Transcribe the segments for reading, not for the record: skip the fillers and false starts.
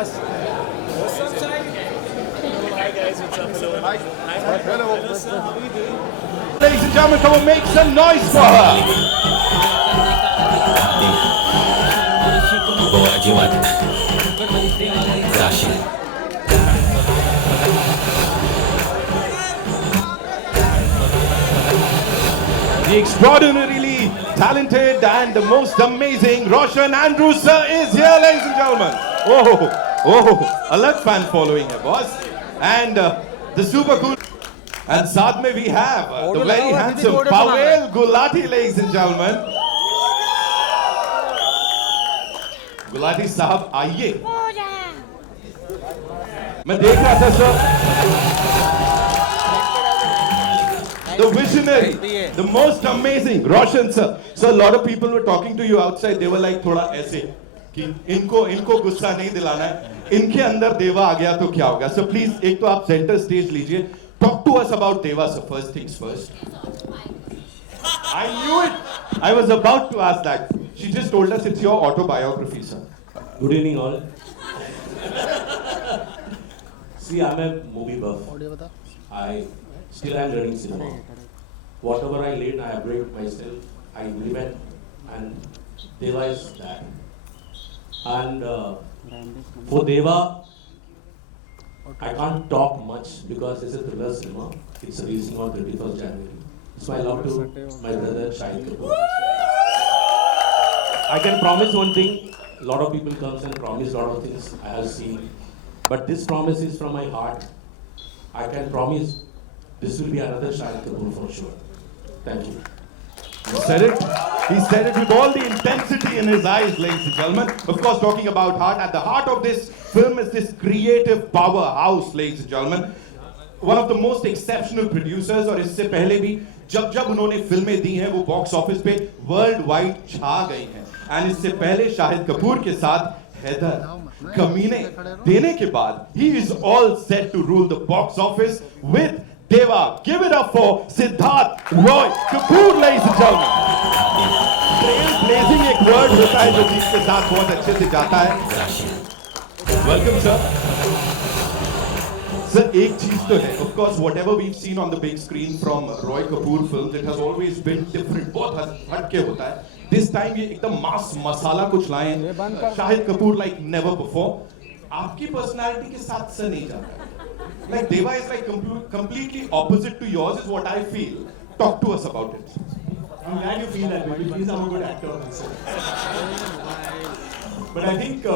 boss. Hi guys, what's up? Hello. Hi. Hello, sir. How are you doing? Ladies and gentlemen, come on, make some noise for her. Boa Jiwat Rashid The extraordinarily talented and the most amazing Roshan Andrews sir is here, ladies and gentlemen. Alag fan following hai, boss. And the super cool. And साथ में we have the very handsome Pavel Gulati, ladies and gentlemen. Gulati साहब आइए. मैं देख रहा था sir. The visionary, the most amazing Roshan sir. So a lot of people were talking to you outside. They were like थोड़ा ऐसे कि इनको गुस्सा नहीं दिलाना है. इनके अंदर देवा आ गया तो क्या होगा? So please एक तो आप center stage लीजिए. Talk to us about Deva, sir. First things first. I knew it. I was about to ask that. She just told us it's your autobiography, sir. Good evening, all. See, I'm a movie buff. I still am learning cinema. Whatever I learn, I upgrade myself. I implement, and Deva is that. And for Deva, I can't talk much because it's a thriller cinema. It's releasing on 31st January. So I love to my brother Shahid Kapoor. I can promise one thing. A lot of people comes and promise a lot of things I have seen. But this promise is from my heart. I can promise this will be another Shahid Kapoor for sure. Thank you. He said it. He said it with all the intensity in his eyes, ladies and gentlemen. Of course, talking about heart. At the heart of this film is this creative powerhouse, ladies and gentlemen. One of the most exceptional producers, और इससे पहले भी जब उन्होंने फिल्में दी हैं वो box office पे वर्ल्ड वाइड छा गई हैं. एंड इससे पहले शाहिद कपूर के साथ हैदर कमीने देने के बाद he is all set to rule the box office with Deva. Give it up for Siddharth Roy Kapoor, ladies and gentlemen. Trailblazing एक वर्ड होता है जो जिसके साथ बहुत अच्छे से जाता है. Welcome, sir. Sir, एक चीज तो है. Of course, whatever we've seen on the big screen from Roy Kapoor films, it has always been different. बहुत हटके होता है. This time ये एकदम मास मसाला कुछ लाए हैं. Shahid Kapoor like never before. आपकी personality के साथ सर नहीं जाता. Like Deva is like completely opposite to yours is what I feel. Talk to us about it. I'm glad you feel that way, which means I'm a good actor also. But I think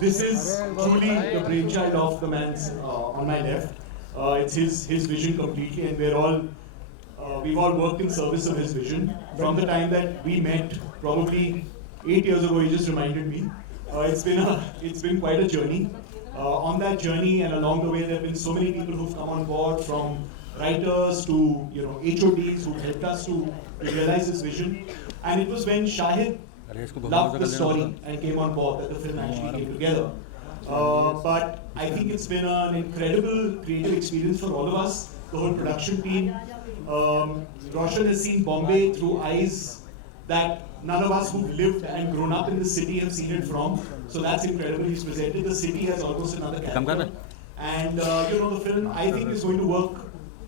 this is truly the brainchild of the man's on my left. It's his vision completely, and we've all worked in service of his vision. From the time that we met, probably 8 years ago, he just reminded me. It's been quite a journey. On that journey and along the way, there have been so many people who've come on board, from writers to HODs who helped us to realize this vision. And it was when Shahid loved the story and came on board that the film actually came together. But I think it's been an incredible creative experience for all of us, the whole production team. Roshan has seen Bombay through eyes that none of us who've lived and grown up in the city have seen it from. So that's incredible. He's presented the city as almost another character. And the film, I think, is going to work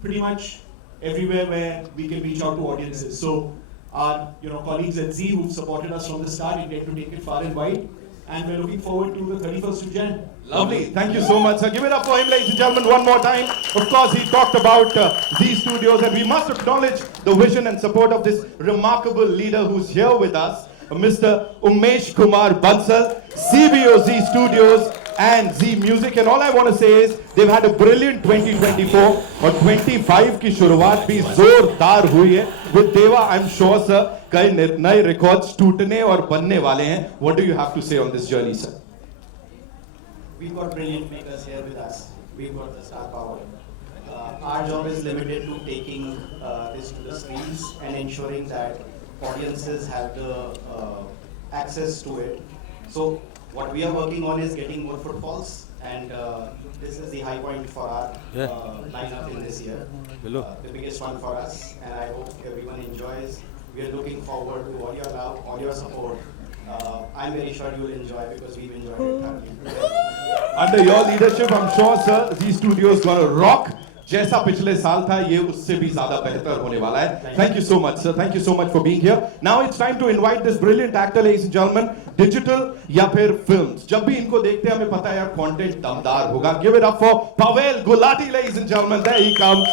pretty much everywhere where we can reach out to audiences. So our colleagues at Z who've supported us from the start intend to take it far and wide. And we're looking forward to the 31st of Jan. Lovely. Thank you so much, sir. Give it up for him, ladies and gentlemen, one more time. Of course, he talked about Z Studios, and we must acknowledge the vision and support of this remarkable leader who's here with us, Mr. Umesh Kumar Bansal, CBOZ Studios and Z Music. And all I want to say is they've had a brilliant 2024 और 25 की शुरुआत भी जोरदार हुई है. With Deva, I'm sure, sir, कई नए records टूटने और बनने वाले हैं. What do you have to say on this journey, sir? We've got brilliant makers here with us. We've got the star power. Our job is limited to taking this to the screens and ensuring that audiences have the access to it. So what we are working on is getting more footfalls, and this is the high point for our lineup in this year. The biggest one for us, and I hope everyone enjoys. We are looking forward to all your love, all your support. I'm very sure you will enjoy because we've enjoyed it thoroughly. Under your leadership, I'm sure, sir, Z Studio is going to rock. जैसा पिछले साल था ये उससे भी ज्यादा बेहतर होने वाला है. Thank you so much, sir. Thank you so much for being here. Now it's time to invite this brilliant actor, ladies and gentlemen. Digital या फिर films. जब भी इनको देखते हैं हमें पता है यार content दमदार होगा. Give it up for Pavel Gulati, ladies and gentlemen. There he comes.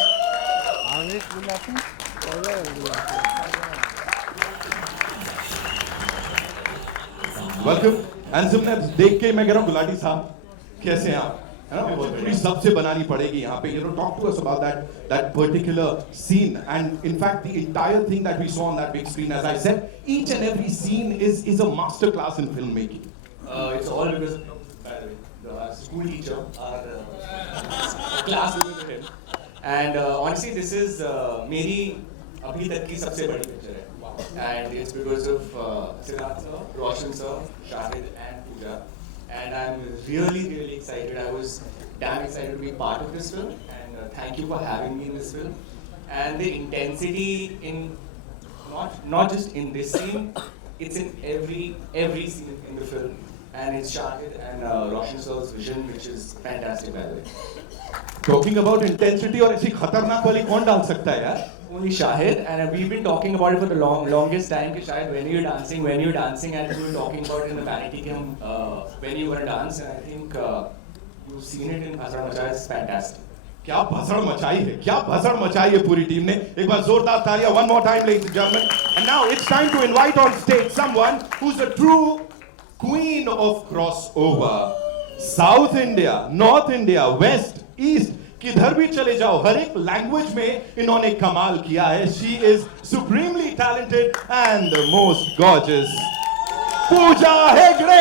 Welcome. And सिमने देख के मैं कह रहा हूँ गुलाटी साहब कैसे हैं आप? है ना? पूरी सबसे बनानी पड़ेगी यहाँ पे. You know, talk to us about that particular scene, and in fact the entire thing that we saw on that big screen. As I said, each and every scene is a master class in filmmaking. It's all because, by the way, the school teacher, our class with him, and honestly, this is मेरी अभी तक की सबसे बड़ी picture है. And it's because of Siddharth sir, Roshan sir, Shahid and Pooja. And I'm really excited. I was damn excited to be part of this film, and thank you for having me in this film. And the intensity in not just in this scene, it's in every scene in the film. And it's Shahid and Roshan sir's vision, which is fantastic, by the way. Talking about intensity और ऐसी खतरनाक वाली कौन डाल सकता है यार? Only Shahid, and we've been talking about it for the longest time. कि Shahid, when you're dancing, and we were talking about it in the vanity cam when you were dance, and I think you've seen it in Bhasad Macha. It's fantastic. क्या भसड़ मचाई है, क्या भसड़ मचाई है पूरी team ने. एक बार जोरदार तालियां one more time, ladies and gentlemen. And now it's time to invite on stage someone who's a true queen of crossover. South India, North India, West, East, किधर भी चले जाओ हर एक लैंग्वेज में इन्होंने कमाल किया है. She is supremely talented and the most gorgeous. Pooja Hegde.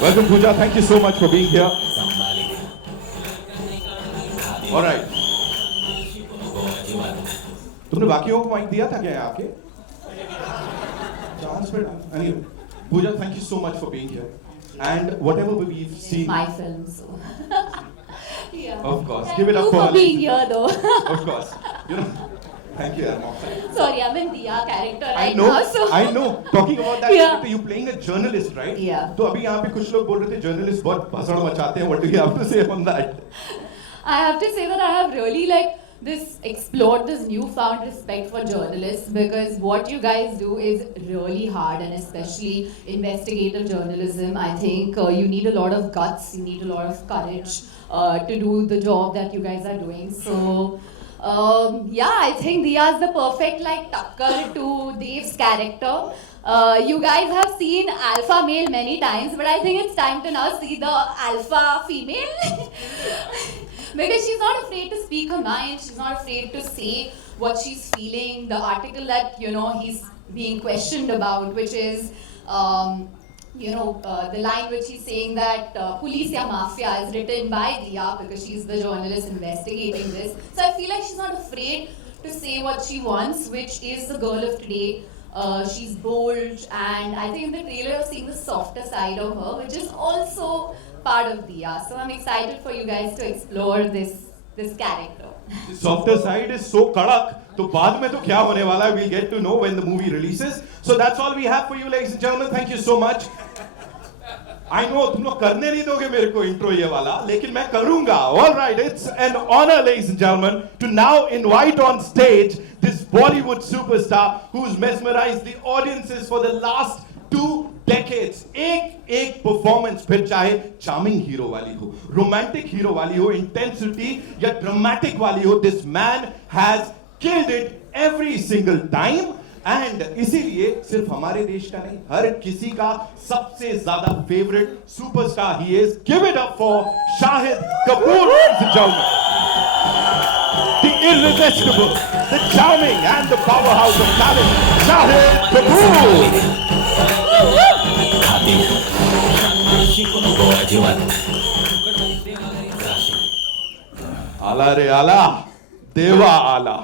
Welcome Pooja, thank you so much for being here. All right. तुमने बाकियों को माइक दिया था क्या आके? Anyway, Pooja, thank you so much for being here. And whatever we've seen. My film, so. Yeah. Of course. Thank Give it up you for being here, though. Of course. You know. Thank you, Armand. Sorry, I'm in Diya character I right know. now, so. I know. Talking about that, Yeah. character, you playing a journalist, right? Yeah. तो अभी यहाँ पे कुछ लोग बोल रहे थे journalist बहुत भसड़ मचाते हैं. What do you have to say on that? I have to say that I have really explored this newfound respect for journalists, because what you guys do is really hard, and especially investigative journalism. I think you need a lot of guts, you need a lot of courage to do the job that you guys are doing. So yeah, I think Diya is the perfect tucker to Dev's character. You guys have seen alpha male many times, but I think it's time to now see the alpha female. Because she's not afraid to speak her mind, she's not afraid to say what she's feeling. The article that, he's being questioned about, which is, the line which he's saying that Police ya Mafia is written by Diya because she's the journalist investigating this. So I feel like she's not afraid to say what she wants, which is the girl of today. She's bold, and I think in the trailer you're seeing the softer side of her, which is also part of Diya. So I'm excited for you guys to explore this character. The softer side is so kadak. तो बाद में तो क्या होने वाला है? We'll get to know when the movie releases. So that's all we have for you, ladies and gentlemen. Thank you so much. I know तुम लोग करने नहीं दोगे मेरे को intro ये वाला, लेकिन मैं करूँगा. All right, it's an honor, ladies and gentlemen, to now invite on stage this Bollywood superstar who's mesmerized the audiences for the last 2 decades. एक performance, फिर चाहे charming hero वाली हो, romantic hero वाली हो, intensity या dramatic वाली हो, this man has killed it every single time. And इसीलिए सिर्फ हमारे देश का नहीं, हर किसी का सबसे ज्यादा favorite superstar he is. Give it up for Shahid Kapoor, ladies and gentlemen. The irresistible, the charming, and the powerhouse of talent, Shahid Kapoor. आला रे आला, देवा आला.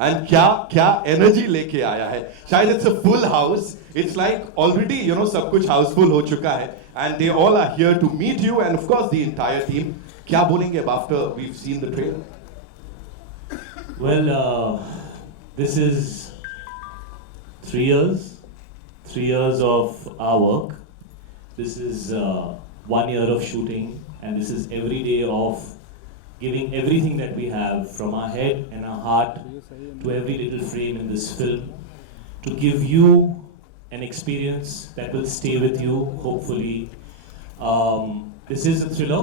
And क्या energy लेके आया है. शायद it's a full house. It's like already, सब कुछ houseful हो चुका है. And they all are here to meet you, and of course the entire team. क्या बोलेंगे after we've seen the trailer? Well, this is 3 years. 3 years of our work. This is 1 year of shooting, and this is every day of giving everything that we have from our head and our heart to every little frame in this film to give you an experience that will stay with you, hopefully. This is a thriller.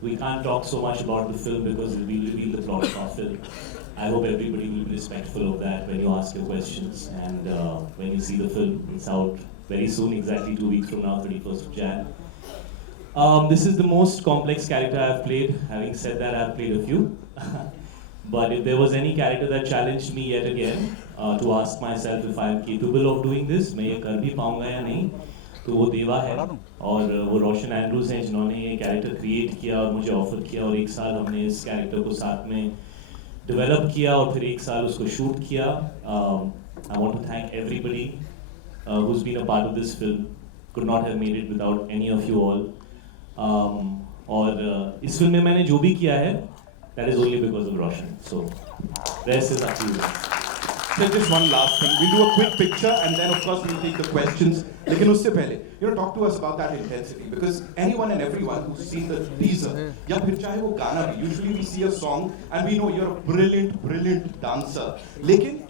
We can't talk so much about the film because we will reveal the plot of our film. I hope everybody will be respectful of that when you ask your questions and when you see the film. It's out very soon, exactly 2 weeks from now, 31st of Jan. This is the most complex character I've played. Having said that, I've played a few. But if there was any character that challenged me yet again to ask myself if I'm capable of doing this, मैं ये कर भी पाऊंगा या नहीं, तो वो देवा है और वो रोशन एंड्रूज हैं जिन्होंने ये कैरेक्टर क्रिएट किया और मुझे ऑफर किया और 1 साल हमने इस कैरेक्टर को साथ में डेवलप किया और फिर 1 साल उसको शूट किया. I want to thank everybody who's been a part of this film. Could not have made it without any of you all. और इस फिल्म में मैंने जो भी किया है, that is only because of Roshan. So rest is up to you. So just one last thing. We'll do a quick picture and then of course we'll take the questions. लेकिन उससे पहले, talk to us about that intensity because anyone and everyone who's seen the teaser, या फिर चाहे वो गाना भी, usually we see a song and we know you're a brilliant dancer. लेकिन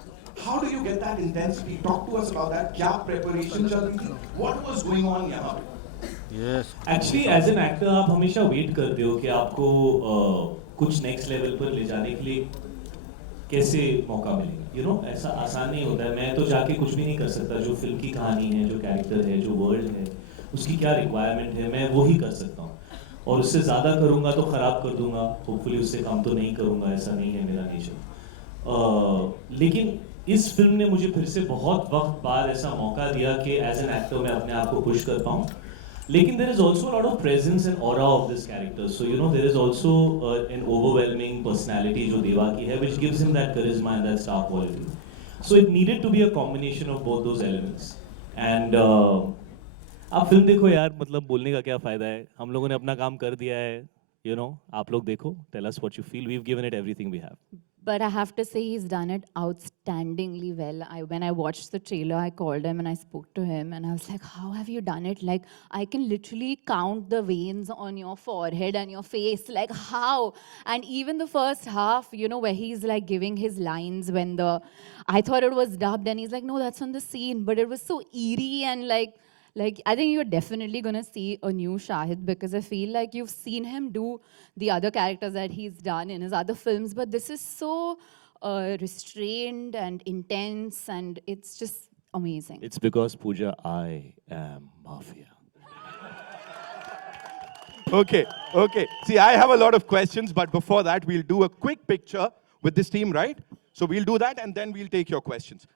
how do you get that intensity? Talk to us about that. क्या preparation चल रही थी? What was going on यहाँ पे? Yes. Actually, as an actor, आप हमेशा wait करते हो कि आपको कुछ next level पर ले जाने के लिए कैसे मौका मिलेगा. ऐसा आसान नहीं होता है. मैं तो जाके कुछ भी नहीं कर सकता. जो फिल्म की कहानी है, जो कैरेक्टर है, जो वर्ल्ड है, उसकी क्या रिक्वायरमेंट है, मैं वो ही कर सकता हूँ. और उससे ज़्यादा करूँगा तो ख़राब कर दूँगा. होपफुली उससे कम तो नहीं करूँगा. ऐसा नहीं है मेरा नेचर. लेकिन इस फिल्म ने मुझे फिर से बहुत वक्त बाद ऐसा मौका दिया कि एज एन एक्टर मैं अपने आप को पुश कर पाऊँ. लेकिन there is also a lot of presence and aura of this character. So there is also an overwhelming personality जो देवा की है, which gives him that charisma and that star quality. So it needed to be a combination of both those elements. And आप film देखो यार, मतलब बोलने का क्या फ़ायदा है. हम लोगों ने अपना काम कर दिया है. आप लोग देखो. Tell us what you feel. We've given it everything we have. But I have to say he's done it outstandingly well. When I watched the trailer, I called him and I spoke to him and I was like, how have you done it? Like, I can literally count the veins on your forehead and your face. Like, how? And even the first half, where he's like giving his lines I thought it was dubbed and he's like, no, that's on the scene. But it was so eerie and like I think you're definitely going to see a new Shahid because I feel like you've seen him do the other characters that he's done in his other films, but this is so restrained and intense and it's just amazing. It's because, Pooja, I am Mafia. Okay. See, I have a lot of questions, but before that, we'll do a quick picture with this team, right? So we'll do that and then we'll take your questions.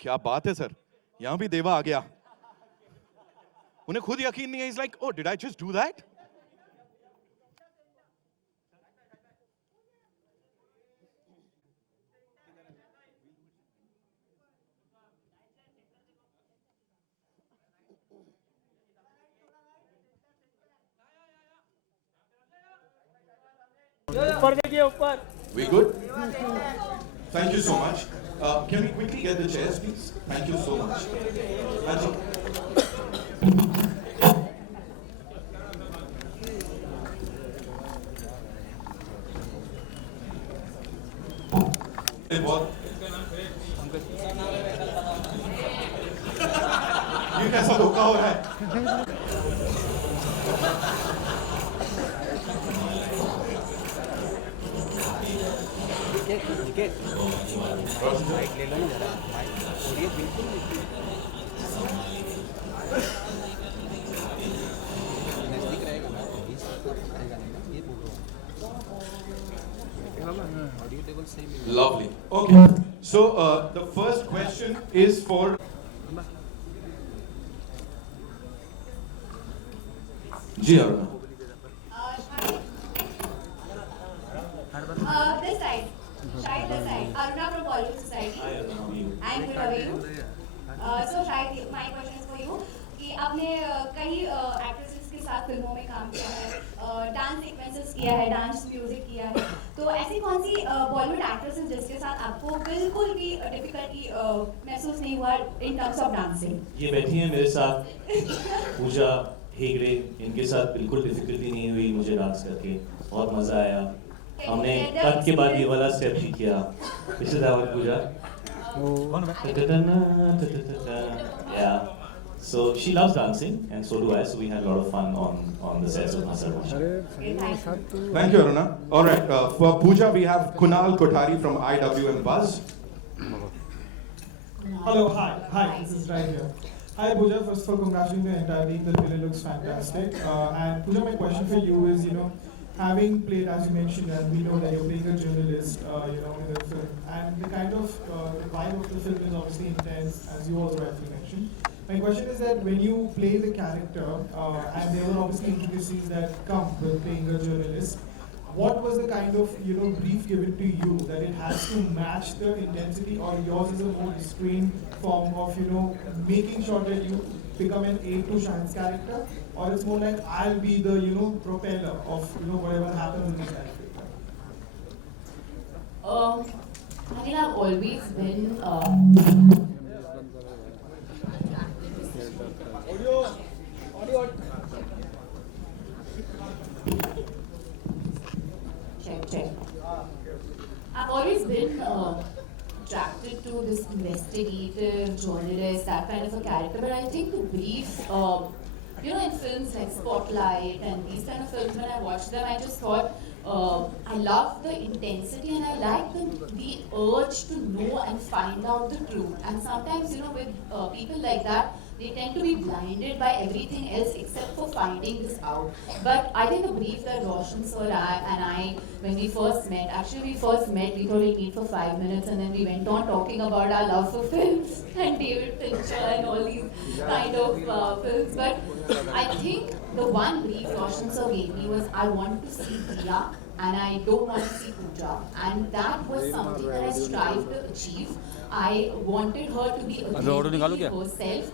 क्या बात है sir, यहाँ भी देवा आ गया. उन्हें खुद यकीन नहीं है. He's like, oh, did I just do that? We good? Thank you so much. Can we quickly get the chairs, please? Thank you so much. Anji. ये कैसा धोखा हो रहा है? माइक ले लो ना जरा. और ये बिल्कुल नजदीक रहेगा ना, इस रहेगा नहीं, ये बोलो. Audio table same. Lovely. Okay. So the first question is for ji Aruna. This side. Shahid, this side. Aruna from Bollywood Society. Hi, Aruna, how are you? I'm good, how are you? So Shahid, my question is for you. कि आपने कई actresses के साथ फिल्मों में काम किया है, डांस सीक्वेंसेस किया है, डांस म्यूजिक किया है, तो ऐसी कौन सी बॉलीवुड एक्ट्रेस है जिसके साथ आपको बिल्कुल भी डिफिकल्टी महसूस नहीं हुआ इन टर्म्स ऑफ डांसिंग? ये बैठी है मेरे साथ पूजा हेगड़े, इनके साथ बिल्कुल डिफिकल्टी नहीं हुई मुझे डांस करके, बहुत मजा आया. हमने कट के बाद ये वाला स्टेप भी किया. This is our Puja. Yeah. So she loves dancing and so do I. So we had a lot of fun on the sets of Masar. Thank you, Aruna. All right, for Pooja, we have Kunal Kothari from IWM Buzz. Hello, hi, this is Rai here. Hi Pooja, first of all congratulating the entire team, the trailer looks fantastic. And Pooja, my question for you is, having played, as you mentioned, and we know that you're playing a journalist, in the film, and the kind of the vibe of the film is obviously intense, as you also rightly mentioned. My question is that when you play the character, and there were obviously intricacies that come with playing a journalist, what was the kind of brief given to you that it has to match the intensity, or yours is a more restrained form of making sure that you become an aid to Shahin's character, or it's more like I'll be the propeller of whatever happens in this character? I mean, I've always been check. I've always been attracted to this investigative journalist, that kind of a character. But I think the brief, in films like Spotlight and these kind of films, when I watched them, I just thought I love the intensity and I like the urge to know and find out the truth. And sometimes, with people like that, they tend to be blinded by everything else except for finding this out. But I think the brief that Roshan sir and I, when we first met, we thought we'd meet for 5 minutes and then we went on talking about our love for films and David Fincher and all these kind of films. But I think the one brief Roshan sir gave me was, I want to see Priya and I don't want to see Pooja. And that was something that I strived to achieve. I wanted her to be herself.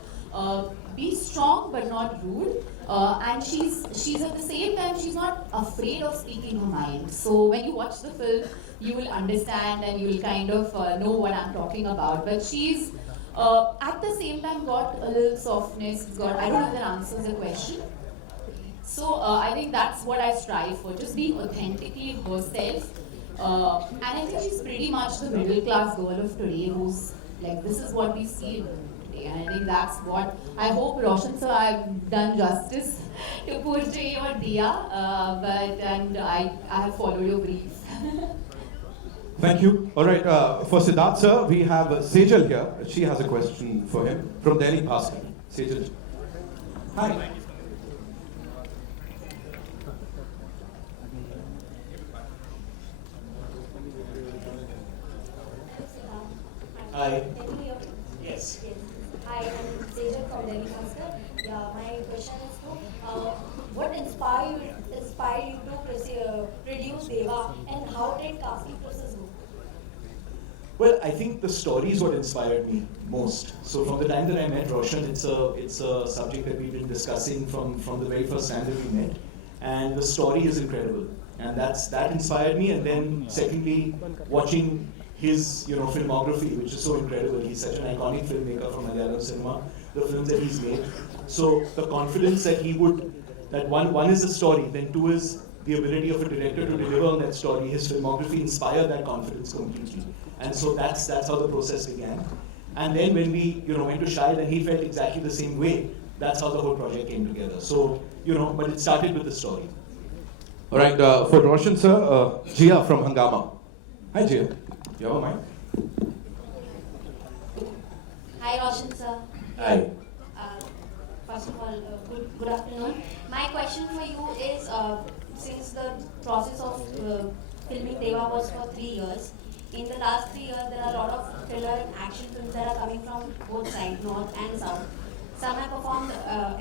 Be strong but not rude, and she's at the same time, she's not afraid of speaking her mind. So when you watch the film, you will understand and you will kind of know what I'm talking about. But she's at the same time got a little softness. I don't know if that answers the question. So I think that's what I strive for, just being authentically herself. And I think she's pretty much the middle class girl of today who's like, this is what we see in today. And I think that's what I hope Roshan sir, I've done justice to Purji or Dia, and I have followed your brief. Thank you. All right, for Siddharth sir, we have Sejal here. She has a question for him from Delhi Bhaskar. Sejal. Hi. Hi. Can you hear me? Yes. Hi, I'm Sejal from Delhi Master. Yeah, my question is what inspired you to produce Deva, and how did casting process go? Well, I think the story is what inspired me most. So from the time that I met Roshan, it's a subject that we've been discussing from the very first time that we met, and the story is incredible, and that inspired me. And then secondly, watching his filmography, which is so incredible. He's such an iconic filmmaker from Malayalam cinema. The films that he's made. So the confidence that he would, that one is the story, then two is the ability of a director to deliver on that story. His filmography inspired that confidence completely. And so that's how the process began. And then when we went to Shahid and he felt exactly the same way, that's how the whole project came together. So, but it started with the story. All right, for Roshan sir, Jia from Hungama. Hi Jia. You have a mic? Hi, Roshan sir. Hi. First of all, good afternoon. My question for you is, since the process of filming Deva was for 3 years, in the last 3 years there are a lot of thriller and action films that are coming from both sides, north and south. Some have performed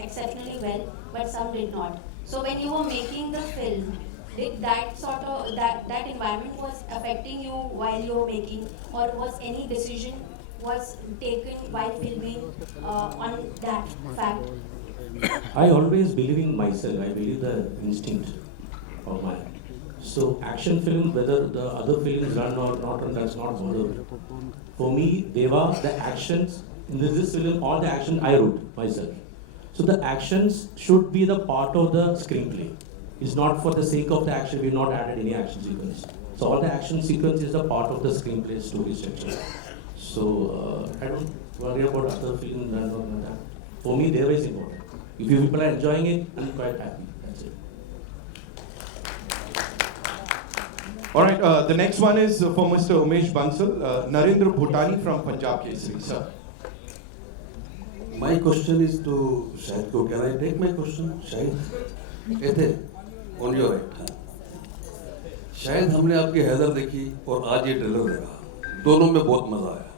exceptionally well, but some did not. So when you were making the film, did that sort of that environment was affecting you while you were making, or was any decision was taken while filming on that fact? I always believe in myself. I believe the instinct of mine. So action film, whether the other films run or not run, that's not bother. For me, Deva, the actions in this film, all the action I wrote myself. So the actions should be the part of the screenplay. It's not for the sake of the action. We've not added any action sequence. So all the action sequence is a part of the screenplay story structure. So I don't worry about other films run or not that. For me, Deva is important. If you people are enjoying it, I'm quite happy. That's it. All right, the next one is for Mr. Umesh Bansal, Narendra Bhutani from Punjab Kesari, sir. My question is to Shahid ko. Can I take my question, Shahid? कहते on your right. शायद हमने आपकी हैदर देखी और आज ये trailer देखा, दोनों में बहुत मजा आया.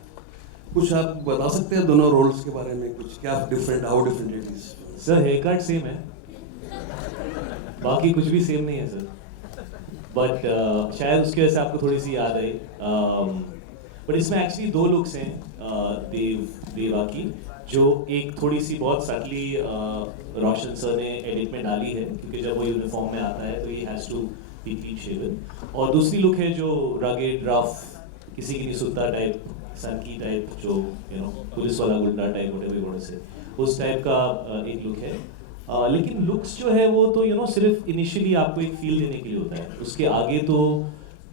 कुछ आप बता सकते हैं दोनों रोल्स के बारे में, कुछ क्या different, how different it is? Sir hair cut same है, बाकी कुछ भी सेम नहीं है सर. बट शायद उसकी वजह से आपको थोड़ी सी याद आई. बट इसमें एक्चुअली दो लुक्स हैं देवा की, जो एक थोड़ी सी बहुत सटली रोशन सर ने एडिट में डाली है, क्योंकि जब वो यूनिफॉर्म में आता है तो he has to be clean shaven. और दूसरी लुक है जो रगेड, रफ, किसी की नहीं सुनता टाइप, सनकी टाइप, जो यू नो पुलिस वाला गुंडा type, whatever you want to say, उस टाइप का एक लुक है. लेकिन लुक्स जो है वो तो यू नो सिर्फ इनिशियली आपको एक फील देने के लिए होता है. उसके आगे तो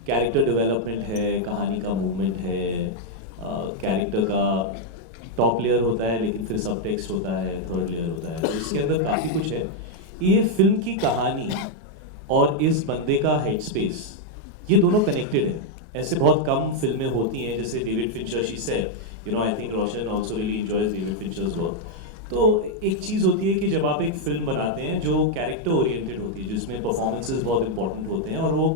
कैरेक्टर डेवलपमेंट है, कहानी का मूवमेंट है, कैरेक्टर का टॉप लेयर होता है, लेकिन फिर सब टेक्स्ट होता है, थर्ड लेयर होता है. तो इसके अंदर काफ़ी कुछ है. ये फिल्म की कहानी और इस बंदे का हेड स्पेस, ये दोनों कनेक्टेड है. ऐसे बहुत कम फिल्में होती हैं, जैसे David Fincher, she said, you know, I think Roshan also really enjoys David Fincher's work. तो एक चीज़ होती है कि जब आप एक फिल्म बनाते हैं जो कैरेक्टर ओरिएंटेड होती है, जिसमें परफॉर्मेंसेस बहुत इंपॉर्टेंट होते हैं, और वो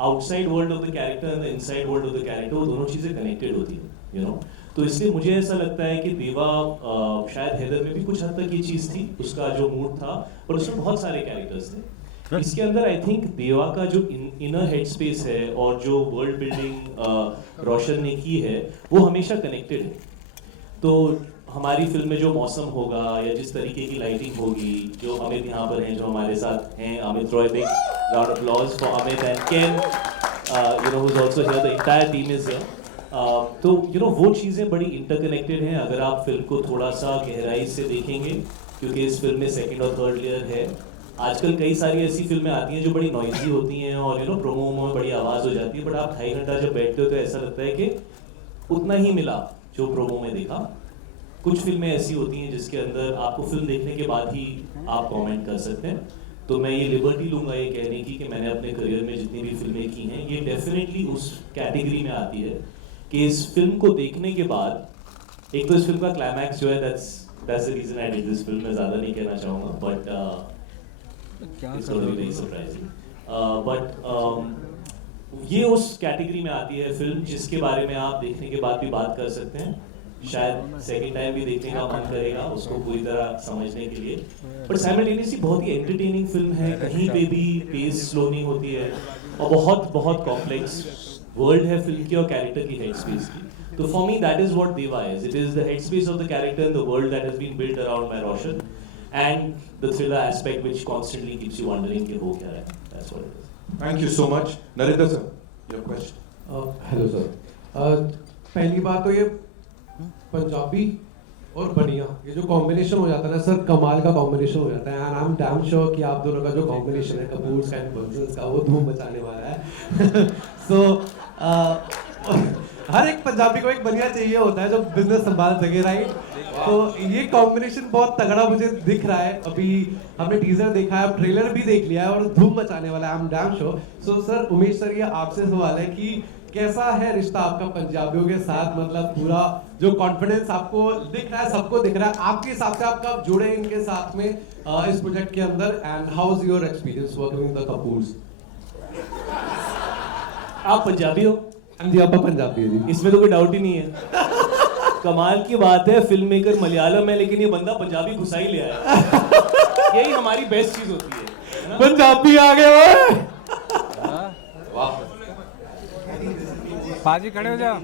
outside world of the character and the inside world of the character, वो दोनों चीज़ें कनेक्टेड होती हैं, यू नो. तो इसलिए मुझे ऐसा लगता है कि देवा, शायद हैदर में भी कुछ हद तक ये चीज़ थी, उसका जो मूड था, और उसमें बहुत सारे कैरेक्टर्स थे. इसके अंदर आई थिंक देवा का जो इनर हेड स्पेस है और जो वर्ल्ड बिल्डिंग रोशन ने की है, वो हमेशा कनेक्टेड है. तो हमारी फिल्म में जो मौसम होगा या जिस तरीके की लाइटिंग होगी, जो अमित यहाँ पर हैं, जो हमारे साथ हैं, Amit Roy, big round of applause for Amit and Ken, you know, who is also here, the entire team is here. तो यू नो वो चीज़ें बड़ी इंटरकनेक्टेड हैं अगर आप फिल्म को थोड़ा सा गहराई से देखेंगे, क्योंकि इस फिल्म में सेकंड और थर्ड लेयर है. आजकल कई सारी ऐसी फिल्में आती हैं जो बड़ी नॉइजी होती हैं और यू नो प्रोमो में बड़ी आवाज़ हो जाती है, बट आप 2.5 घंटा जब बैठते हो तो ऐसा लगता है कि उतना ही मिला जो प्रोमो में देखा. कुछ फिल्में ऐसी होती हैं जिसके अंदर आपको फिल्म देखने के बाद ही आप कमेंट कर सकते हैं. तो मैं ये लिबर्टी लूँगा ये कहने की कि मैंने अपने करियर में जितनी भी फिल्में की हैं, ये डेफिनेटली उस कैटेगरी में आती है कि इस फिल्म को देखने के बाद, एक तो इस फिल्म का क्लाइमैक्स जो है, that's the reason I did this film. मैं ज़्यादा नहीं कहना चाहूँगा, but it's gonna be very surprising. But ये उस कैटेगरी में आती है फिल्म जिसके बारे में आप देखने के बाद भी बात कर सकते हैं. शायद सेकंड टाइम भी देखने का मन करेगा उसको पूरी तरह समझने के लिए. बट साइमल्टेनियसली बहुत ही एंटरटेनिंग फिल्म है, कहीं पे भी पेस स्लो नहीं होती है, और बहुत बहुत कॉम्प्लेक्स वर्ल्ड है फिल्म की और कैरेक्टर की हेड स्पेस की. तो for me that is what Deva is. It is the head space of the character in the world that has been built around by Roshan, and the thriller aspect which constantly keeps you wondering कि हो क्या रहा है. That's what it is. Thank you so much. Narendra sir, your question. Hello sir. पहली बात तो ये पंजाबी और बढ़िया, ये जो कॉम्बिनेशन हो जाता है ना सर, कमाल का कॉम्बिनेशन हो जाता है. And I am damn sure कि आप दोनों का जो कॉम्बिनेशन है कपूर्स एंड बंसल्स का, वो धूम मचाने वाला है. सो हर एक पंजाबी को एक बढ़िया चाहिए होता है जो बिजनेस संभाल सके, राइट? तो ये कॉम्बिनेशन बहुत तगड़ा मुझे दिख रहा है. अभी हमने टीजर देखा है, ट्रेलर भी देख लिया है और धूम मचाने वाला है, I am damn sure. So sir, Umesh sir, ये आपसे सवाल है कि कैसा है रिश्ता आपका पंजाबियों के साथ? मतलब पूरा जो कॉन्फिडेंस आपको दिख रहा है, सबको दिख रहा है, आपके हिसाब से आप कब जुड़े इनके साथ में इस प्रोजेक्ट के अंदर? And how is your experience working with the Kapoors? आप पंजाबी हो? हाँ जी, आप पंजाबी हो. इसमें तो कोई डाउट ही नहीं है. कमाल की बात है, फिल्म मेकर मलयालम है लेकिन ये बंदा पंजाबी घुसा ही ले आया. यही हमारी बेस्ट चीज होती है ना? पंजाबी आ गए ओए। वाह। बाजी खड़े हो जाओ।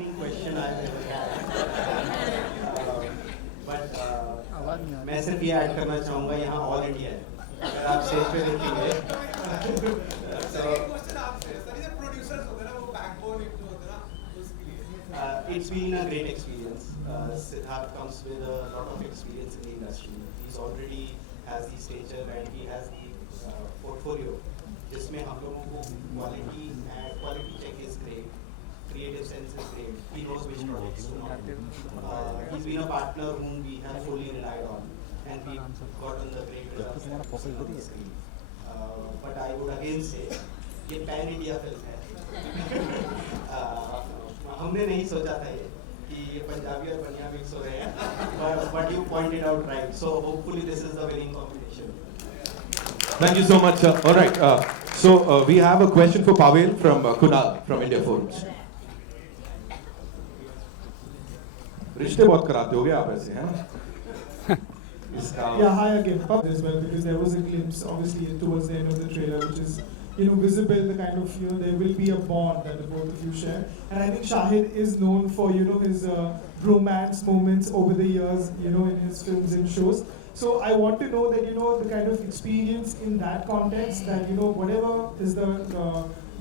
मैं सिर्फ ये ऐड करना चाहूँगा, यहाँ ऑल इंडिया है, अगर आप स्टेज पे देखेंगे it's been a great experience. Siddharth comes with a lot of experience in the industry. He's already has the stature and he has the portfolio, जिसमें हम लोगों को quality check is great, creative sense is great. He knows which projects to not do. He's been a partner whom we have fully relied on, and we've gotten the great results that we see on the screen. But I would again say, ये pan India film है. हमने नहीं सोचा था कि ये पंजाबी और बनिया मिक्स हो रहे हैं, but you pointed out right. So hopefully this is the winning combination. Thank you so much. All right. So we have a question for Pavel from Kunal from India Forums. रिश्ते बहुत कराते हो गए आप ऐसे हैं? Yeah, hi again. As well, because there was a glimpse, obviously, towards the end of the trailer, which is, visible, the kind of, there will be a bond that the both of you share. And I think Shahid is known for, his romance moments over the years, in his films and shows. So I want to know that, the kind of experience in that context, that, whatever is the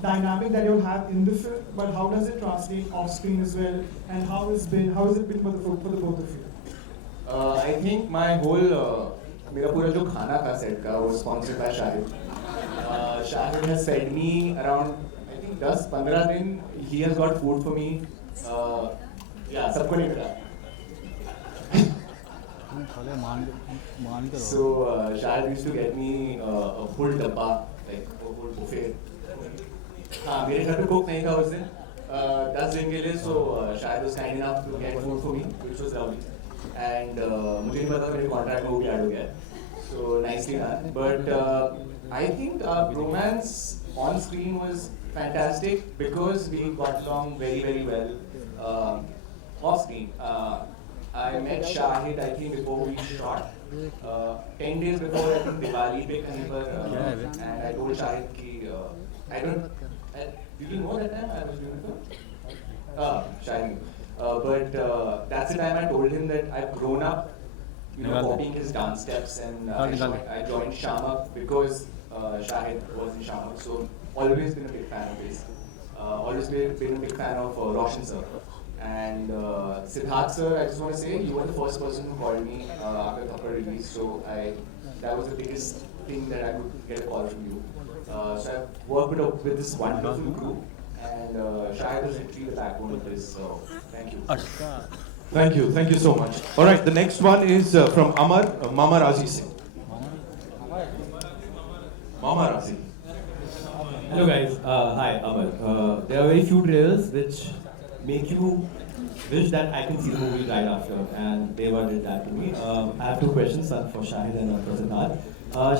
dynamic that you'll have in the film, but how does it translate off screen as well, and how has it been for the both of you? I think my whole मेरा पूरा जो खाना था set का वो sponsored by Shahid. Shahid has fed me around I think 10-15 दिन. He has got food for me. Yeah, सबको नहीं मिला. So Shahid used to get me a full dabba, like a full buffet. हाँ मेरे घर पे cook नहीं था उस दिन 10 दिन के लिए, so Shahid was kind enough to get food for me, which was lovely. And मुझे नहीं पता मेरे कॉन्ट्रैक्ट में वो भी ऐड हो गया, so nicely done. But I think our romance on screen was fantastic because we got along very very well off screen. I met Shahid I think before we shot, 10 days before I think Diwali पे कहीं पर, and I told Shahid कि did you know that time I was doing it? Shahid. But that's the time I told him that I've grown up, copying his dance steps, and I joined Shamak because Shahid was in Shamak. So always been a big fan of his. Always been a big fan of Roshan sir. And Siddharth sir, I just want to say you were the first person who called me after Thappad release. So that was the biggest thing that I could get a call from you. So I've worked with this wonderful group. And Shahid is literally the backbone of this, so thank you. Thank you so much. All right, the next one is from Amar, Mama Razi Singh. Mama Razi. Hello guys, hi Amar. There are very few trailers which make you wish that I can see the movie right after, and Deva did that to me. I have two questions, one for Shahid and one for Siddharth.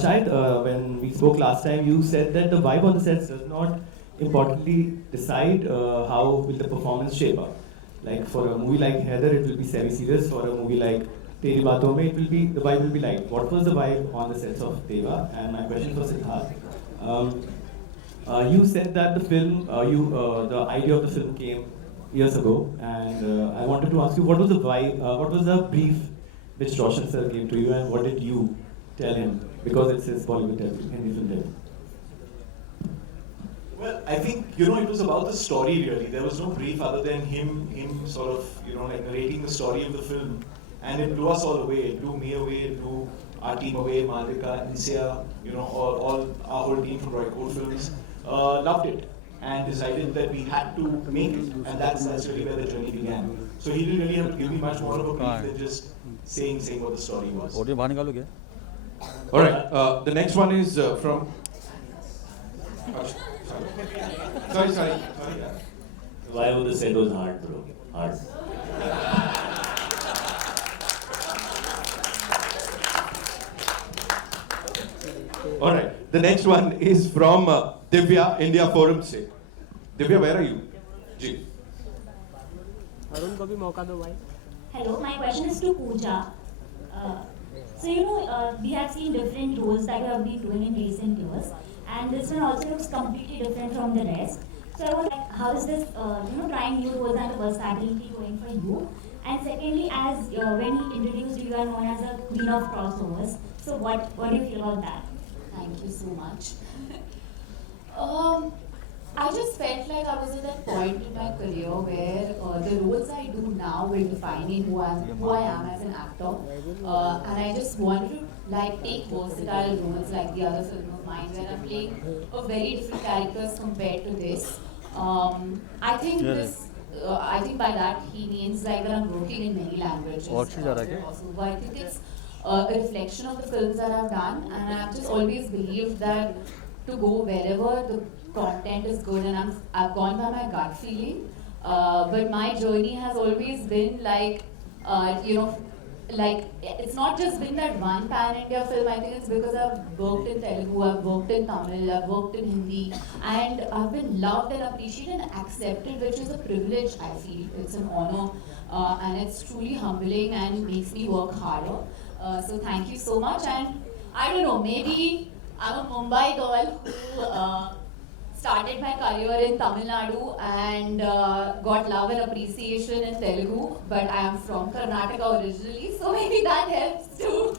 Shahid, when we spoke last time, you said that the vibe on the sets does not importantly decide how will the performance shape up. Like for a movie like Heather, it will be semi-serious. For a movie like Teri Baaton Mein, the vibe will be light. What was the vibe on the sets of Deva? And my question for Siddharth, you said that the film, the idea of the film came years ago, and I wanted to ask you, what was the vibe, what was the brief which Roshan sir gave to you, and what did you tell him? Because it's his Bollywood Hindi film debut. Well, I think, it was about the story really. There was no brief other than him sort of, like narrating the story of the film. And it blew us all away. It blew me away, it blew our team away, Malvika, Nisya, all our whole team from Roy Code Films. Loved it and decided that we had to make it. And that's really where the journey began. So he didn't really have to give me much more of a brief than just saying what the story was. All right, the next one is from... Sorry. Why would the set was hard, bro? Hard. All right, the next one is from Divya, India Forum se. Divya, where are you? Ji. Arun को भी मौका दो भाई. Hello, my question is to Pooja. So we have seen different roles that you have been doing in recent years, and this one also looks completely different from the rest. So I was like, how is this, trying new roles and the versatility going for you? And secondly, as when he introduced you, you are known as a queen of crossovers. So what do you feel about that? Thank you so much. I just felt like I was at that point in my career where the roles I do now will define me who I am as an actor. And I just wanted to take versatile roles like the other film of mine where I'm playing a very different characters compared to this. I think I think by that he means that I'm working in many languages. But I think it's a reflection of the films that I've done, and I've just always believed that to go wherever the content is good, and I've gone by my gut feeling. But my journey has always been it's not just been that one pan-India film. I think it's because I've worked in Telugu, I've worked in Tamil, I've worked in Hindi, and I've been loved and appreciated and accepted, which is a privilege, I feel. It's an honor, and it's truly humbling and makes me work harder. So thank you so much, and I don't know, maybe I'm a Mumbai girl who started my career in Tamil Nadu and got love and appreciation in Telugu, but I am from Karnataka originally, so maybe that helps too.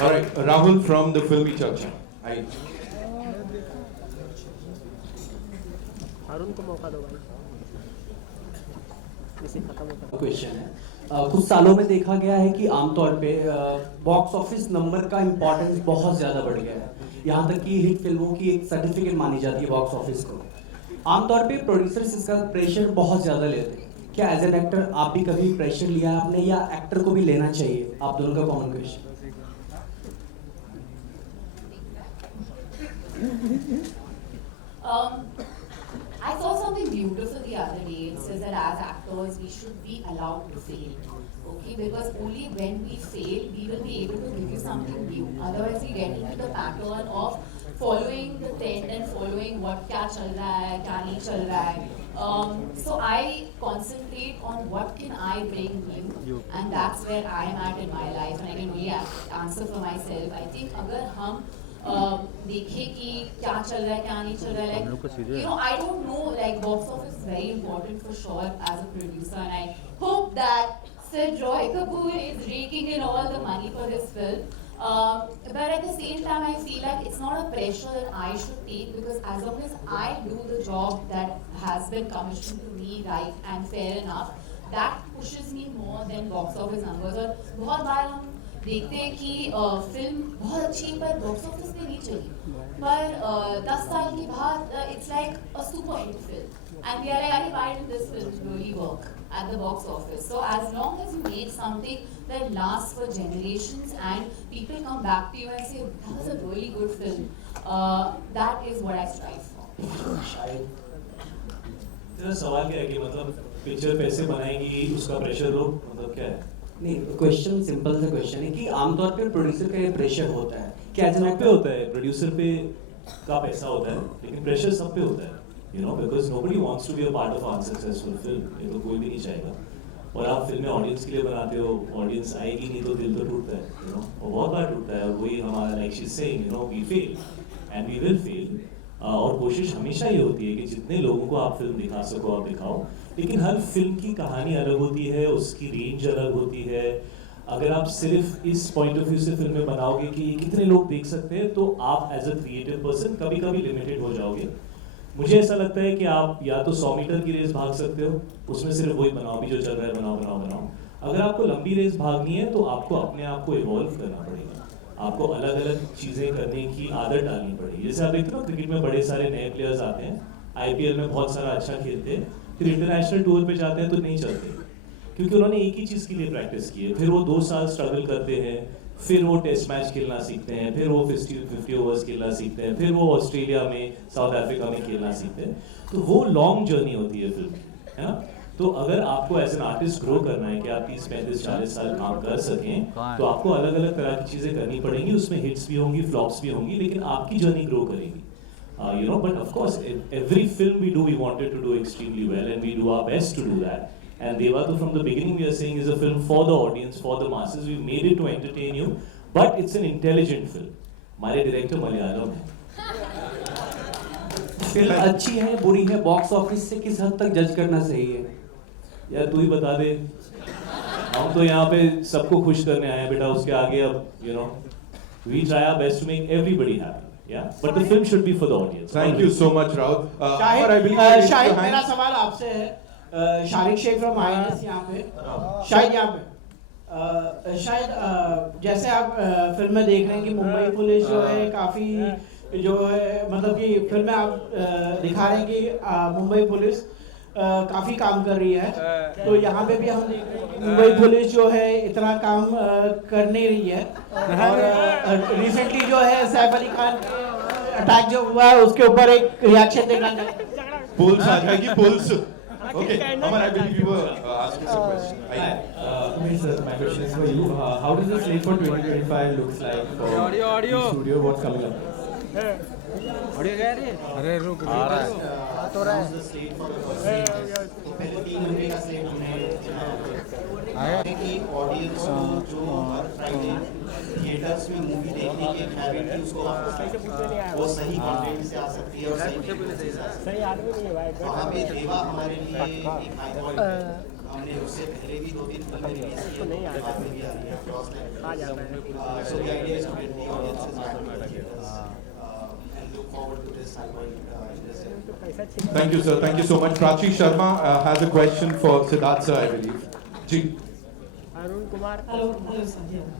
All right, Rahul from the Filmy Charcha. Question है कुछ सालों में देखा गया है कि आमतौर पे बॉक्स ऑफिस नंबर का इम्पोर्टेंस बहुत ज़्यादा बढ़ गया है, यहाँ तक कि हिट फिल्मों की एक सर्टिफिकेट मानी जाती है बॉक्स ऑफिस को। आमतौर पे प्रोड्यूसर्स इसका प्रेशर बहुत ज़्यादा लेते हैं। क्या एज एन एक्टर आप भी कभी प्रेशर लिया है आपने, या एक्टर को भी लेना चाहिए? आप दोनों का common question. I saw something beautiful the other day. It says that as actors, we should be allowed to fail. Okay, because only when we fail, we will be able to give you something new. Otherwise, we get into the pattern of following the trend and following what kya chal raha hai, kya nahi chal raha hai. So I concentrate on what can I bring new, and that's where I am at in my life, and I can only answer for myself. I think अगर हम देखें कि क्या चल रहा है क्या नहीं चल रहा है, I don't know, box office is very important for sure as a producer, and I hope that Sir Roy Kapoor is raking in all the money for this film. But at the same time, I feel like it's not a pressure that I should take, because as long as I do the job that has been commissioned to me right and fair enough, that pushes me more than box office numbers. और बहुत बार हम देखते हैं कि film बहुत अच्छी है पर बॉक्स ऑफिस पे नहीं चली, पर 10 साल के बाद it's like a super hit film, and we are like, why did this film really work at the box office? So as long as you make something that lasts for generations and people come back to you and say that was a really good film, that is what I strive for. तेरा सवाल क्या है कि मतलब picture पैसे बनाएगी उसका pressure low, मतलब क्या है? नहीं, क्वेश्चन सिंपल सा क्वेश्चन है कि आमतौर पे प्रोड्यूसर का ये प्रेशर होता है क्या एज पे होता है, प्रोड्यूसर पे का पैसा होता है, लेकिन प्रेशर सब पे होता है, because nobody wants to be a part of unsuccessful film, ये तो कोई भी नहीं चाहेगा। और आप फिल्में ऑडियंस के लिए बनाते हो, ऑडियंस आएगी नहीं तो दिल तो टूटता है, और बहुत बार टूटता है, और वही हमारा like she is saying, we fail and we will fail. और कोशिश हमेशा ये होती है कि जितने लोगों को आप फिल्म दिखा सको आप दिखाओ, लेकिन हर फिल्म की कहानी अलग होती है, उसकी रेंज अलग होती है। अगर आप सिर्फ इस पॉइंट ऑफ व्यू से फिल्में बनाओगे कि कितने लोग देख सकते हैं, तो आप एज अ क्रिएटिव पर्सन कभी कभी लिमिटेड हो जाओगे। मुझे ऐसा लगता है कि आप या तो 100 मीटर की रेस भाग सकते हो, उसमें सिर्फ वही बनाओ भी जो चल रहा है, बनाओ बनाओ बनाओ। अगर आपको लंबी रेस भागनी है तो आपको अपने आप को इवॉल्व करना पड़ेगा, आपको अलग अलग चीज़ें करने की आदत डालनी पड़ेगी। जैसे आप देखते हो क्रिकेट में बड़े सारे नए प्लेयर्स आते हैं, IPL में बहुत सारा अच्छा खेलते हैं, फिर इंटरनेशनल टूर पे जाते हैं तो नहीं चलते, क्योंकि उन्होंने एक ही चीज़ के लिए प्रैक्टिस की है। फिर वो 2 साल स्ट्रगल करते हैं, फिर वो टेस्ट मैच खेलना सीखते हैं, फिर वो 50 ओवर्स खेलना सीखते हैं, फिर वो ऑस्ट्रेलिया में, साउथ अफ्रीका में खेलना सीखते हैं। तो वो लॉन्ग जर्नी होती है फिल्म की, है ना। तो अगर आपको एज एन आर्टिस्ट ग्रो करना है कि आप 30, 35, 40 साल काम कर सकें, तो आपको अलग अलग तरह की चीज़ें करनी पड़ेंगी। उसमें हिट्स भी होंगी, फ्लॉप्स भी होंगी, लेकिन आपकी जर्नी ग्रो करेगी। But of course, every film we do, we wanted to do extremely well, and we do our best to do that. And Deva, from the beginning, we are saying is a film for the audience, for the masses. We've made it to entertain you, but it's an intelligent film. हमारे director Malayalam है. Film अच्छी है बुरी है box office से किस हद तक जज करना सही है? यार तू ही बता दे. हम तो यहाँ पे सबको खुश करने आए हैं बेटा. उसके आगे अब we try our best to make everybody happy. Yeah, but the film should be for the audience. Thank you so much, Rahul. Shahid मेरा सवाल आपसे है. शारिक शेख फ्रॉम INS यहाँ पे. शाहिद यहाँ पे. शायद जैसे आप फिल्म में देख रहे हैं कि मुंबई पुलिस जो है काफ़ी जो है मतलब कि फिल्म में आप दिखा रहे हैं कि मुंबई पुलिस काफ़ी काम कर रही है. तो यहाँ पे भी हम देख रहे हैं कि मुंबई पुलिस जो है इतना काम कर नहीं रही है. और रिसेंटली जो है सैफ अली खान अटैक जो हुआ है उसके ऊपर एक रिएक्शन देखना चाहिए. पुलिस आ जाएगी police. Okay, Amar, I believe you were asking some question. My question is for you. How does the slate for 2025 looks like for the studio? What's coming up? अरे रुक आ रहा है तो रहा है पहले 3 घंटे का स्लेट हमने आया कि ऑडियंस को जो हर फ्राइडे थिएटर्स में मूवी देखने की हैबिट थी उसको वो सही कंटेंट से आ सकती है और सही आदमी नहीं है भाई. वहाँ पे देवा हमारे लिए एक फायदा है. हमने उससे पहले भी 2-3 फिल्में रिलीज की हैं. बाद में भी आ रही है cross line. So the idea is to get the audiences back to the theatres. Forward to this Thank you, sir. Thank you so much. Prachi Sharma has a question for Siddharth sir, I believe. Ji. Arun Kumar. Hello, sir. Yeah.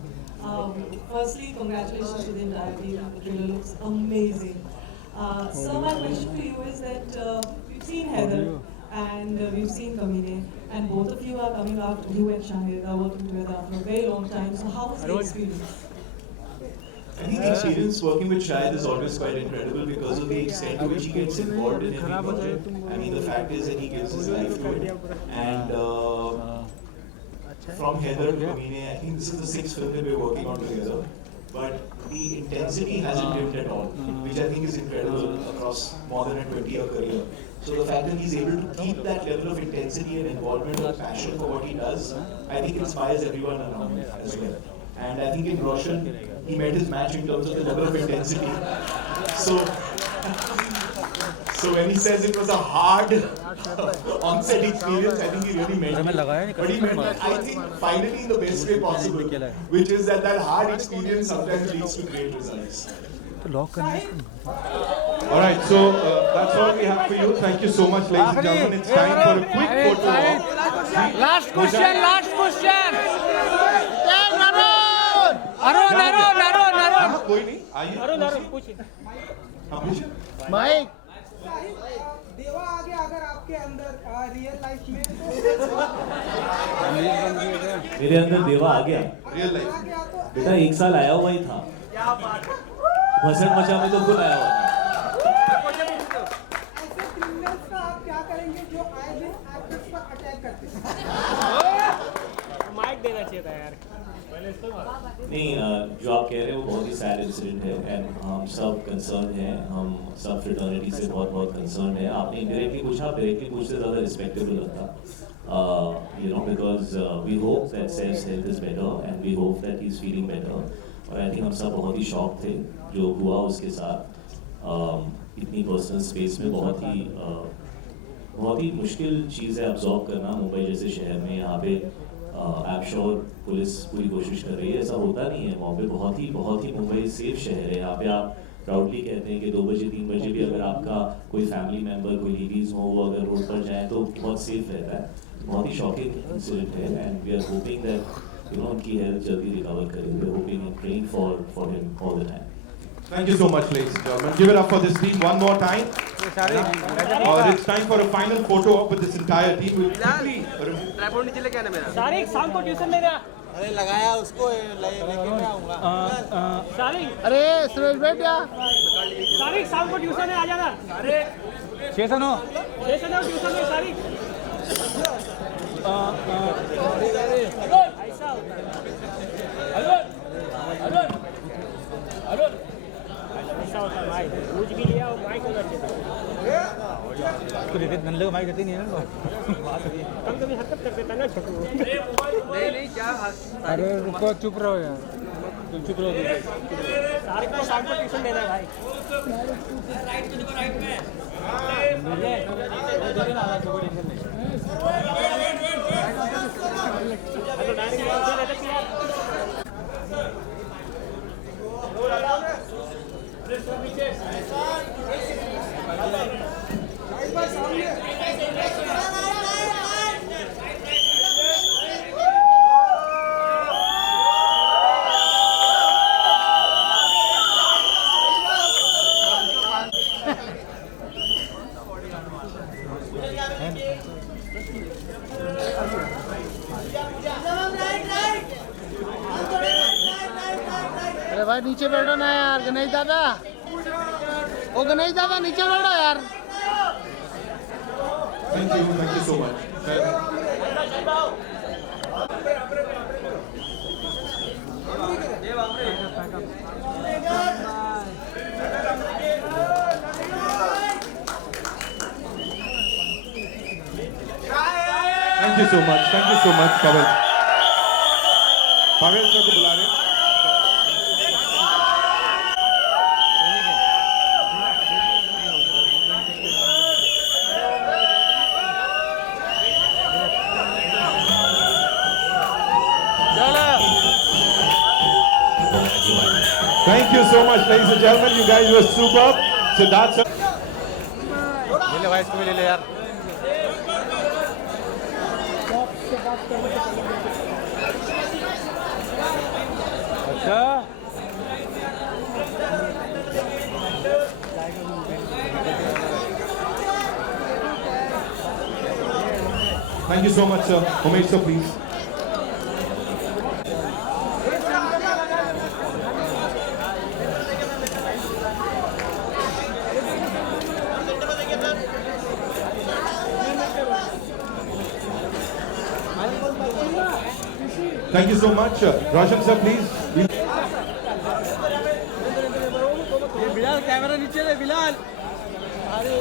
Firstly, congratulations to the entire team. The trailer looks amazing. So my question to you is that we've seen Heather and we've seen Kamine, and both of you are coming out. You and Shahid are working together for a very long time. So how was the experience? I think the experience working with Shahid is always quite incredible because of the extent to which he gets involved in every project. I mean, the fact is that he gives his life to it. And from Heather to Kamine, I think this is the 6th film that we're working on together. But the intensity hasn't dimmed at all, which I think is incredible across more than a 20-year career. So the fact that he's able to keep that level of intensity and involvement and passion for what he does, I think inspires everyone around him as well. And I think in Roshan, he met his match in terms of the level of intensity. So when he says it was a hard on-set experience, I think he really meant it. But he meant it, I think, finally in the best way possible, which is that hard experience sometimes leads to great results. All right, so that's all we have for you. Thank you so much, ladies and gentlemen. It's time for a quick photo. Last question. Arun कोई नहीं आइए. अरुण पूछिए. पूछिए. Mic. देवा आ गया अगर आपके अंदर रियल लाइफ में मेरे अंदर देवा आ गया. रियल लाइफ बेटा 1 साल आया हुआ ही था. भसड़ मचा में तो खुद आया हुआ था. ऐसे क्रिमिनल्स का आप क्या करेंगे जो आए दिन एक्टर्स पर अटैक करते हैं? माइक देना चाहिए था यार. नहीं, जो आप कह रहे हैं वो बहुत ही सैड इंसिडेंट है. एंड हम सब कंसर्न हैं. हम सब फ्रेटर्निटी से बहुत कंसर्न है. आपने इंडायरेक्टली पूछा, डायरेक्टली पूछते ज़्यादा रिस्पेक्टेबल लगता. Because we hope that Seth's health is better and we hope that he's feeling better. और आई थिंक हम सब बहुत ही शॉक थे जो हुआ उसके साथ. इतनी पर्सनल स्पेस में बहुत ही मुश्किल चीज़ है अब्जॉर्ब करना. मुंबई जैसे शहर में यहाँ पे आई एम श्योर पुलिस पूरी कोशिश कर रही है. ऐसा होता नहीं है वहाँ पे. बहुत ही मुंबई सेफ शहर है. यहाँ पे आप प्राउडली कहते हैं कि 2 बजे 3 बजे भी अगर आपका कोई फैमिली मेम्बर कोई लेडीज़ हो वो अगर रोड पर जाए तो बहुत सेफ रहता है. बहुत ही शॉकिंग इंसिडेंट है. And we are hoping that उनकी हेल्थ जल्दी रिकवर करें. We are hoping and praying for him all the time. Thank you so much, ladies and gentlemen. Give it up for this team one more time. It's time for a final photo op with this entire team. We'll quickly. Tripod नीचे लेके आना मेरा. सारिक शाम को tuition ले जा. अरे लगाया उसको लेके मैं आऊंगा. सारिक. अरे सुरेश बेटा. सारिक शाम को ट्यूशन है आ जाना. अरे सेशन हो ट्यूशन में सारिक. ऐसा होता है भाई. पूछ भी लिया और माइक उधर से. उसको देते नल्ले को माइक देते नहीं है ना. कम कभी हरकत कर देता ना छोटू। नहीं क्या अरे रुको चुप रहो यार, तुम चुप रहो। सारे को शाम को ट्यूशन देना है भाई। अरे भाई नीचे बैठो ना यार, गणेश दादा, ओ गणेश दादा नीचे बैठो यार। Thank you so much. Thank you so much, Pavel. Pavel sir को बुला रहे हैं। Thank you so much, ladies and gentlemen. You guys were superb. Siddharth sir. ले ले भाई, इसको भी ले ले यार। अच्छा Thank you so much, sir. Umesh sir, please. Thank you so much. Roshan sir, please. Bilal camera नीचे ले बिलाल। अरे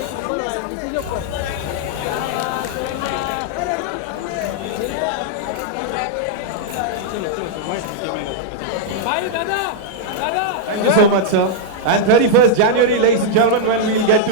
भाई दादा दादा। Thank you so much, sir. And 31st January, ladies and gentlemen, when we'll get to